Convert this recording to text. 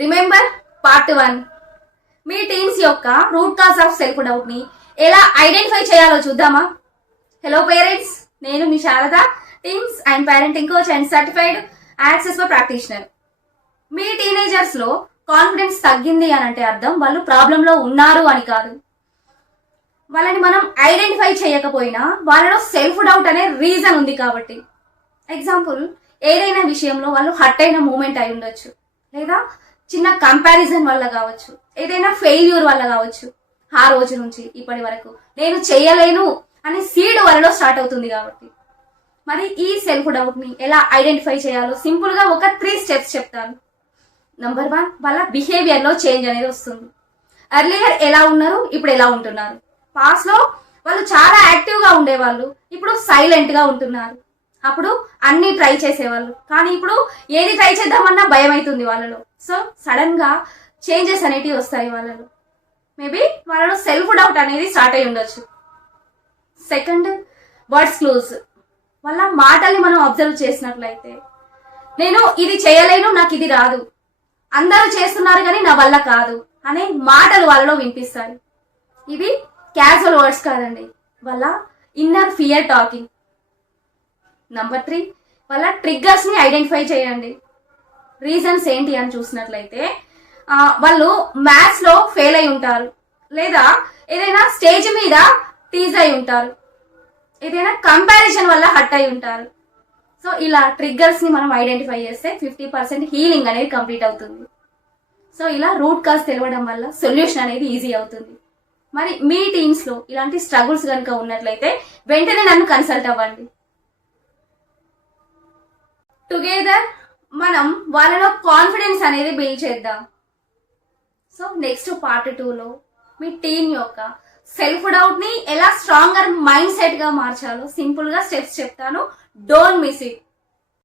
Remember part 1. మీ teens యొక్క root cause of self doubt ని ఎలా ఐడెంటిఫై చేయాలో చూద్దామా. హలో పేరెంట్స్, నేను మీ Sharada, teens and parenting coach and certified access practitioner. మీ టీనేజర్స్ లో కాన్ఫిడెన్స్ తగ్గింది అని అంటే అర్థం వాళ్ళు ప్రాబ్లం లో ఉన్నారు అని కాదు. వాళ్ళని మనం ఐడెంటిఫై చేయకపోయినా వాళ్ళలో సెల్ఫ్ డౌట్ అనే రీజన్ ఉంది కాబట్టి. ఎగ్జాంపుల్, ఏదైనా విషయంలో వాళ్ళు హర్ట్ అయిన మూమెంట్ అయి ఉండొచ్చు, లేదా చిన్న కంపారిజన్ వల్ల కావచ్చు, ఏదైనా ఫెయిల్యూర్ వల్ల కావచ్చు. ఆ రోజు నుంచి ఇప్పటి వరకు నేను చేయలేను అనే సీడ్ వాళ్ళలో స్టార్ట్ అవుతుంది కాబట్టి. మరి ఈ సెల్ఫ్ డౌట్ ని ఎలా ఐడెంటిఫై చేయాలో సింపుల్ గా ఒక 3 స్టెప్స్ చెప్తాను. నంబర్ 1, వాళ్ళ బిహేవియర్ లో చేంజ్ అనేది వస్తుంది. ఎర్లియర్ ఎలా ఉన్నారు, ఇప్పుడు ఎలా ఉంటున్నారు. పాస్ట్ లో వాళ్ళు చాలా యాక్టివ్ గా ఉండేవాళ్ళు, ఇప్పుడు సైలెంట్ గా ఉంటున్నారు. అప్పుడు అన్ని ట్రై చేసేవాళ్ళు, కానీ ఇప్పుడు ఏది ట్రై చేద్దామన్నా భయం అవుతుంది వాళ్ళలో. సో సడన్ గా చేంజెస్ అనేటివి వస్తాయి వాళ్ళలో. మేబీ వాళ్ళలో సెల్ఫ్ డౌట్ అనేది స్టార్ట్ అయి ఉండొచ్చు. Second, words close. వాళ్ళ మాటల్ని మనం అబ్జర్వ్ చేసినట్లయితే, నేను ఇది చేయలేను, నాకు ఇది రాదు, అందరూ చేస్తున్నారు కానీ నా వల్ల కాదు అనే మాటలు వాళ్ళలో వినిపిస్తాయి. ఇవి క్యాజువల్ వర్డ్స్ కాదండి, వాళ్ళ ఇన్నర్ ఫియర్ టాకింగ్. నంబర్ 3, వాళ్ళ ట్రిగ్గర్స్ ని ఐడెంటిఫై చేయండి. రీజన్స్ ఏంటి అని చూసినట్లయితే, వాళ్ళు మ్యాథ్స్ లో ఫెయిల్ అయి ఉంటారు, లేదా ఏదైనా స్టేజ్ మీద టీజ్ అయి ఉంటారు, ఏదైనా కంపారిజన్ వల్ల హర్ట్ అయి ఉంటారు. సో ఇలా ట్రిగ్గర్స్ ని మనం ఐడెంటిఫై చేస్తే 50% హీలింగ్ అనేది కంప్లీట్ అవుతుంది. సో ఇలా రూట్ కాజ్ తెలవడం వల్ల సొల్యూషన్ అనేది ఈజీ అవుతుంది. మరి మీ టీమ్స్ లో ఇలాంటి స్ట్రగుల్స్ కనుక ఉన్నట్లయితే వెంటనే నన్ను కన్సల్ట్ అవ్వండి. టుగెదర్ మనం వాళ్ళలో కాన్ఫిడెన్స్ అనేది బిల్డ్ చేద్దాం. సో నెక్స్ట్ పార్ట్ 2లో మీ టీమ్ యొక్క సెల్ఫ్ డౌట్ ని ఎలా స్ట్రాంగర్ మైండ్ సెట్ గా మార్చాలో సింపుల్ గా స్టెప్స్ చెప్తాను. Don't miss it.